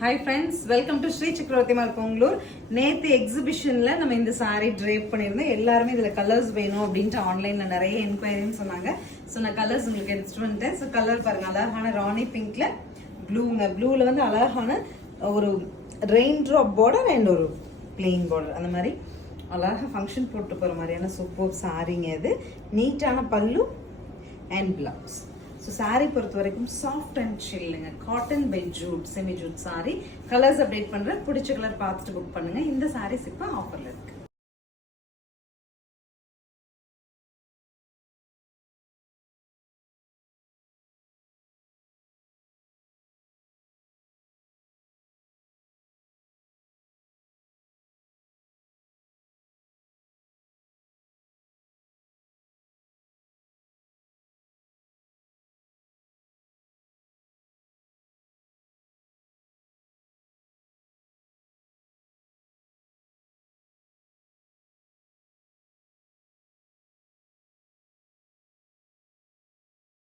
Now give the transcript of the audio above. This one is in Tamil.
Hi friends, welcome to Shri Chakravarthy mall Pongalur. நேற்று எக்ஸிபிஷன்ல நம்ம இந்த சாரீ ட்ரேப் பண்ணியிருந்தோம். எல்லாருமே இதில் கலர்ஸ் வேணும் அப்படின்ட்டு ஆன்லைனில் நிறைய என்கொயரின்னு சொன்னாங்க. ஸோ நான் கலர்ஸ் உங்களுக்கு எடுத்துட்டு வந்துட்டேன். ஸோ கலர் பாருங்க, அழகான ராணி பிங்க்ல ப்ளூவில் வந்து அழகான ஒரு ரெயின் ட்ராப் பார்டர் அண்ட் ஒரு பிளெயின் பார்டர், அந்த மாதிரி அழகாக ஃபங்க்ஷன் போட்டு போகிற மாதிரியான சூப்பர் சாரீங்க. இது நீட்டான பல்லு அண்ட் பிளவுஸ். ஸோ சாரீ பொறுத்த வரைக்கும் சாஃப்ட் அண்ட் சில்லுங்க. Cotton by jute, semi jute sari. Colours update பண்ணுறேன். பிடிச்ச கலர் பார்த்துட்டு புக் பண்ணுங்க. இந்த சாரீஸ் இப்போ ஆஃபரில் இருக்கு.